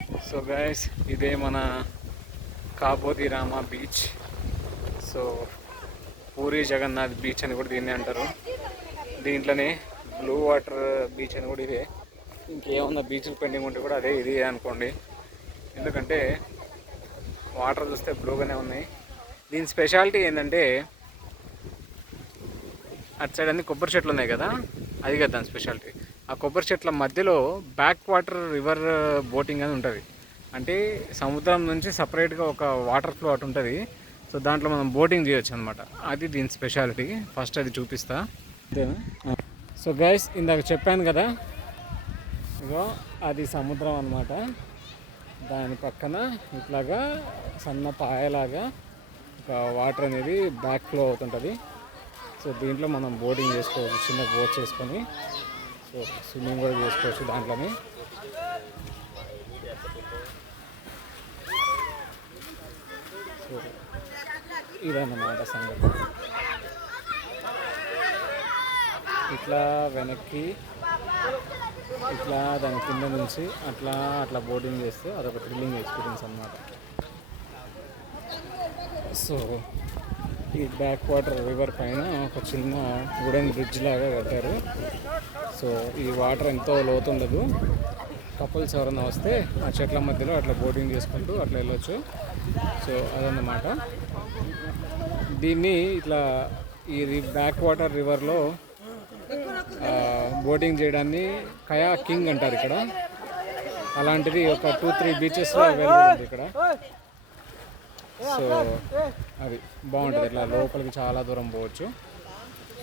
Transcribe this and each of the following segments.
So guys, ఇదే మన కాబోది Rama beach. So Puri Jagannath beach అని కూడా దీన్నే అంటారు. దీంట్లోనే బ్లూ వాటర్ బీచ్ అని కూడా ఇదే. ఇంకేమన్నా బీచ్లు పెండింగ్ ఉంటే కూడా అదే ఇది అనుకోండి. ఎందుకంటే వాటర్ చూస్తే బ్లూగానే ఉన్నాయి. దీని స్పెషాలిటీ ఏంటంటే అటు సైడ్ అన్ని కొబ్బరి చెట్లు ఉన్నాయి కదా, అది కదా దాని స్పెషాలిటీ. ఆ కొబ్బరి చెట్ల మధ్యలో బ్యాక్ వాటర్ రివర్ బోటింగ్ అని ఉంటుంది. అంటే సముద్రం నుంచి సపరేట్గా ఒక వాటర్ ఫ్లో అటు ఉంటుంది. సో దాంట్లో మనం బోటింగ్ చేయొచ్చు అనమాట. అది దీని స్పెషాలిటీ. ఫస్ట్ అది చూపిస్తా. అంతేనా? సో గైస్, ఇందాక చెప్పాను కదా, ఇగో అది సముద్రం అనమాట. దాని పక్కన ఇట్లాగా సన్న పాయలాగా ఒక వాటర్ అనేది బ్యాక్ ఫ్లో అవుతుంటుంది. సో దీంట్లో మనం బోటింగ్ చేసుకోవచ్చు, చిన్న బోట్ చేసుకొని. సో స్విమ్మింగ్ కూడా చేసుకోవచ్చు దాంట్లోనే. సో ఇదన్నమాట సంగతి. ఇట్లా వెనక్కి ఇట్లా దాని కింద నుంచి అట్లా బోటింగ్ చేస్తే అదొక థ్రిల్లింగ్ ఎక్స్పీరియన్స్ అన్నమాట. సో ఈ బ్యాక్ వాటర్ రివర్ పైన ఒక చిన్న వుడెన్ బ్రిడ్జ్ లాగా కట్టారు. సో ఈ వాటర్ ఎంతో లోతు ఉండదు. కపుల్స్ ఎవరైనా వస్తే ఆ చెట్ల మధ్యలో అట్లా బోటింగ్ చేసుకుంటూ అట్లా వెళ్ళొచ్చు. సో అదన్నమాట. దీన్ని ఇట్లా ఈ బ్యాక్ వాటర్ రివర్లో బోటింగ్ చేయడాన్ని కయాకింగ్ అంటారు ఇక్కడ. అలాంటిది ఒక 2-3 బీచెస్లో అవైలబుల్ ఉంది ఇక్కడ. సో అది బాగుంటుంది. ఇట్లా లోపలికి చాలా దూరం పోవచ్చు.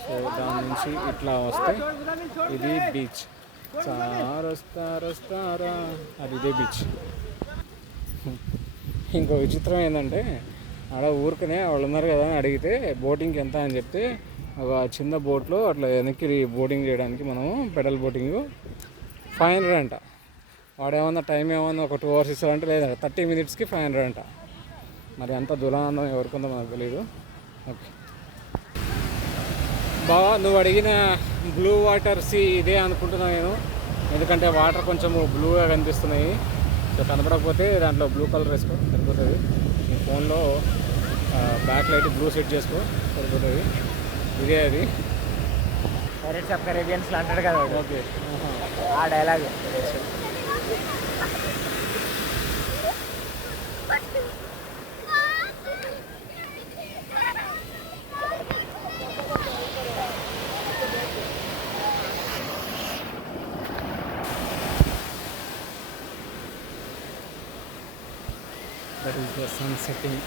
సో దాని నుంచి ఇట్లా వస్తే ఇది బీచ్. సారస్తారా అది ఇదే బీచ్. ఇంకో విచిత్రం ఏంటంటే, ఆడ ఊరికనే వాళ్ళు ఉన్నారు కదా అని అడిగితే బోటింగ్కి ఎంత అని చెప్తే, ఒక చిన్న బోట్లో అట్లా వెనక్కి బోటింగ్ చేయడానికి మనము పెడల్ బోటింగ్ 500 అంట. వాడు ఏమన్నా టైం ఏమన్నా ఒక 2 hours ఇస్తారంటే, లేదంట 30 minutesకి 500 అంట. మరి అంత దులానందం ఎవరికొందో మనకు తెలియదు. ఓకే బావా, నువ్వు అడిగిన బ్లూ వాటర్ సీ ఇదే అనుకుంటున్నాను నేను. ఎందుకంటే వాటర్ కొంచెం బ్లూగా కనిపిస్తున్నాయి. సో కనపడకపోతే దాంట్లో బ్లూ కలర్ వేసుకో సరిపోతుంది. నీ ఫోన్లో బ్యాక్ లైట్ బ్లూ సెట్ చేసుకో సరిపోతుంది. ఇదే అది పైరేట్స్ ఆఫ్ కరేబియన్స్లో అంటాడు కదా. ఓకే, ఆ dialogue. That is the sun setting.